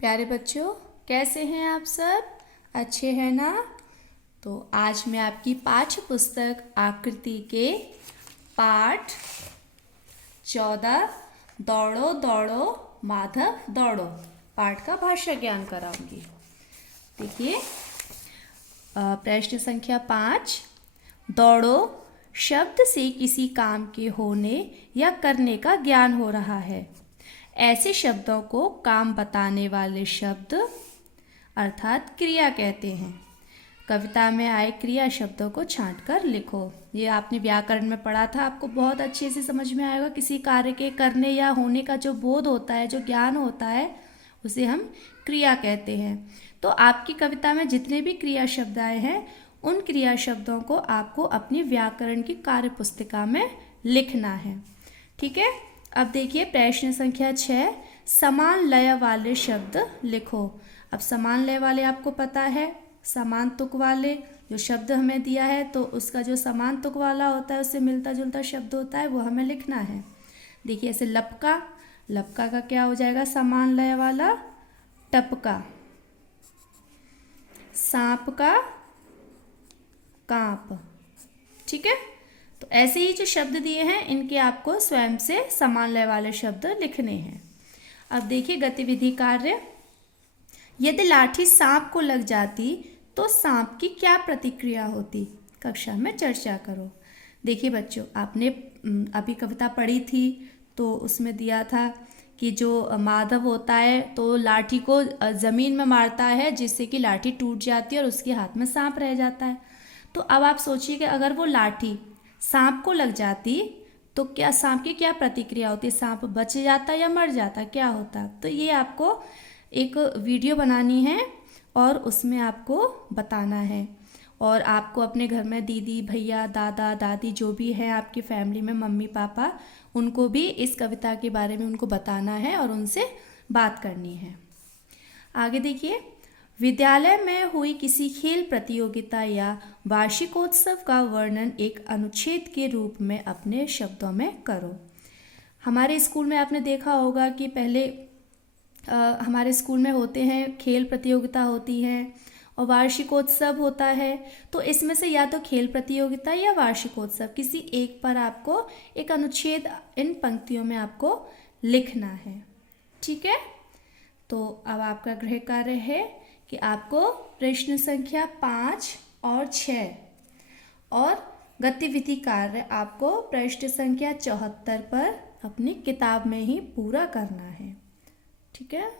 प्यारे बच्चों, कैसे हैं आप सब? अच्छे हैं ना? तो आज मैं आपकी पाठ्य पुस्तक आकृति के पाठ 14 दौड़ो दौड़ो माधव दौड़ो पाठ का भाषा ज्ञान कराऊंगी। देखिए, प्रश्न संख्या 5। दौड़ो शब्द से किसी काम के होने या करने का ज्ञान हो रहा है। ऐसे शब्दों को काम बताने वाले शब्द अर्थात क्रिया कहते हैं। कविता में आए क्रिया शब्दों को छांटकर लिखो। ये आपने व्याकरण में पढ़ा था, आपको बहुत अच्छे से समझ में आएगा। किसी कार्य के करने या होने का जो बोध होता है, जो ज्ञान होता है, उसे हम क्रिया कहते हैं। तो आपकी कविता में जितने भी क्रिया शब्द आए हैं, उन क्रिया शब्दों को आपको अपनी व्याकरण की कार्य पुस्तिका में लिखना है। ठीक है। अब देखिए प्रश्न संख्या 6। समान लय वाले शब्द लिखो। अब समान लय वाले आपको पता है, समान तुक वाले जो शब्द हमें दिया है, तो उसका जो समान तुक वाला होता है, उससे मिलता जुलता शब्द होता है, वो हमें लिखना है। देखिए ऐसे लपका, लपका का क्या हो जाएगा समान लय वाला? टपका। सांप का कांप। ठीक है। तो ऐसे ही जो शब्द दिए हैं, इनके आपको स्वयं से समान लय वाले शब्द लिखने हैं। अब देखिए गतिविधि कार्य। यदि लाठी सांप को लग जाती तो सांप की क्या प्रतिक्रिया होती? कक्षा में चर्चा करो। देखिए बच्चों, आपने अभी कविता पढ़ी थी, तो उसमें दिया था कि जो माधव होता है तो लाठी को ज़मीन में मारता है, जिससे कि लाठी टूट जाती है और उसके हाथ में सांप रह जाता है। तो अब आप सोचिए कि अगर वो लाठी सांप को लग जाती तो क्या सांप की क्या प्रतिक्रिया होती? सांप बच जाता या मर जाता, क्या होता? तो ये आपको एक वीडियो बनानी है और उसमें आपको बताना है। और आपको अपने घर में दीदी भैया दादा दादी जो भी हैं आपकी फैमिली में, मम्मी पापा, उनको भी इस कविता के बारे में उनको बताना है और उनसे बात करनी है। आगे देखिए, विद्यालय में हुई किसी खेल प्रतियोगिता या वार्षिकोत्सव का वर्णन एक अनुच्छेद के रूप में अपने शब्दों में करो। हमारे स्कूल में आपने देखा होगा कि पहले हमारे स्कूल में होते हैं, खेल प्रतियोगिता होती है और वार्षिकोत्सव होता है। तो इसमें से या तो खेल प्रतियोगिता या वार्षिकोत्सव, किसी एक पर आपको एक अनुच्छेद इन पंक्तियों में आपको लिखना है। ठीक है। तो अब आपका गृह कार्य है कि आपको प्रश्न संख्या 5 और 6 और गतिविधि कार्य आपको प्रश्न संख्या 74 पर अपनी किताब में ही पूरा करना है। ठीक है।